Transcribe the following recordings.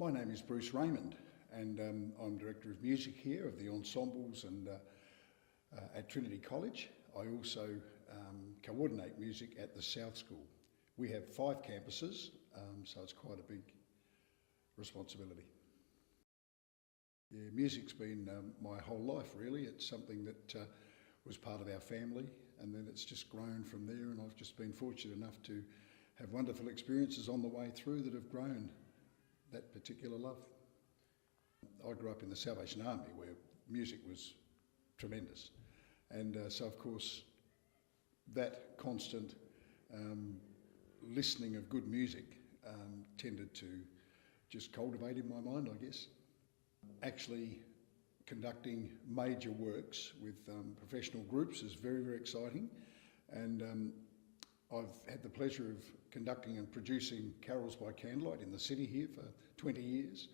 My name is Bruce Raymond, and I'm Director of Music here of the ensembles and at Trinity College. I also coordinate music at the South School. We have 5 campuses, so it's quite a big responsibility. Yeah, music's been my whole life really. It's something that was part of our family, and then it's just grown from there, and I've just been fortunate enough to have wonderful experiences on the way through that have grown that particular love. I grew up in the Salvation Army where music was tremendous, and so of course that constant listening of good music tended to just cultivate in my mind, I guess. Actually conducting major works with professional groups is very, very exciting, and I've had the pleasure of conducting and producing carols by candlelight in the city here for 20 years,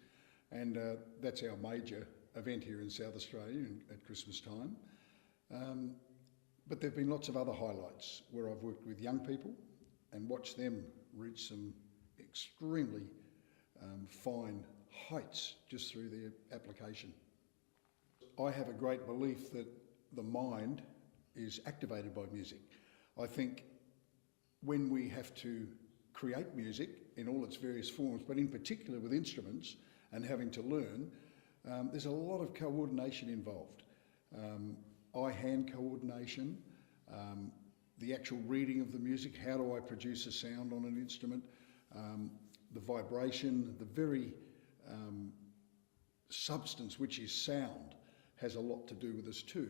and that's our major event here in South Australia at Christmas time. But there have been lots of other highlights where I've worked with young people and watched them reach some extremely fine heights just through their application. I have a great belief that the mind is activated by music. I think when we have to create music in all its various forms, but in particular with instruments and having to learn, there's a lot of coordination involved. Eye-hand coordination, the actual reading of the music, how do I produce a sound on an instrument, the vibration, the very substance which is sound has a lot to do with us too.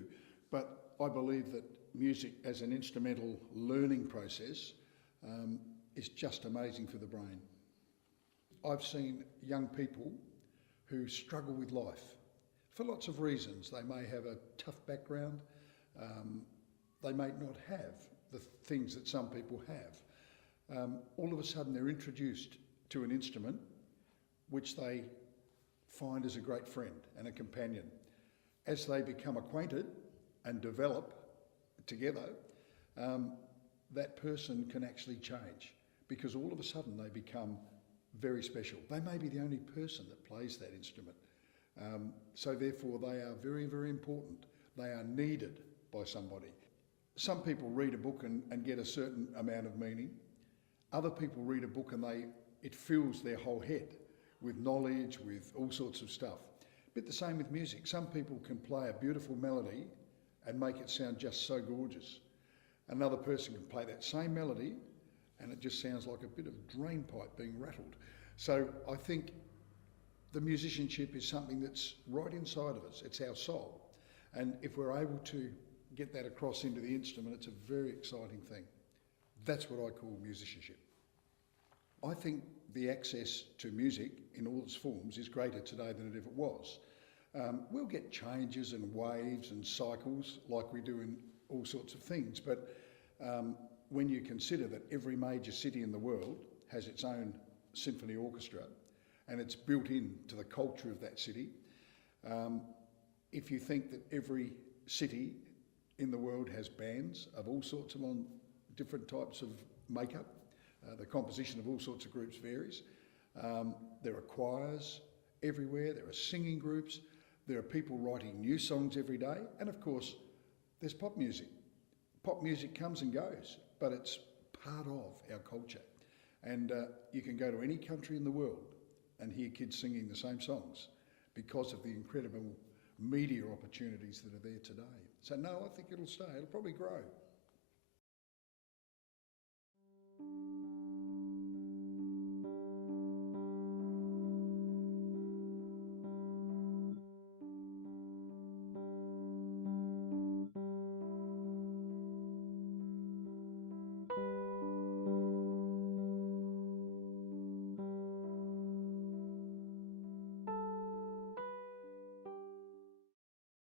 But I believe that music as an instrumental learning process is just amazing for the brain. I've seen young people who struggle with life for lots of reasons. They may have a tough background, they may not have the things that some people have. All of a sudden they're introduced to an instrument which they find as a great friend and a companion. As they become acquainted and develop together, that person can actually change, because all of a sudden they become very special. They may be the only person that plays that instrument. So therefore they are very, very important. They are needed by somebody. Some people read a book and get a certain amount of meaning. Other people read a book and it fills their whole head with knowledge, with all sorts of stuff. But the same with music. Some people can play a beautiful melody and make it sound just so gorgeous. Another person can play that same melody and it just sounds like a bit of drain pipe being rattled. So I think the musicianship is something that's right inside of us. It's our soul. And if we're able to get that across into the instrument, it's a very exciting thing. That's what I call musicianship. I think the access to music in all its forms is greater today than it ever was. We'll get changes and waves and cycles like we do in all sorts of things, but when you consider that every major city in the world has its own symphony orchestra and it's built into the culture of that city, if you think that every city in the world has bands of all sorts of different types of makeup, the composition of all sorts of groups varies. There are choirs everywhere, there are singing groups, there are people writing new songs every day, and of course there's pop music. Pop music comes and goes, but it's part of our culture. And you can go to any country in the world and hear kids singing the same songs because of the incredible media opportunities that are there today. So no, I think it'll stay, it'll probably grow.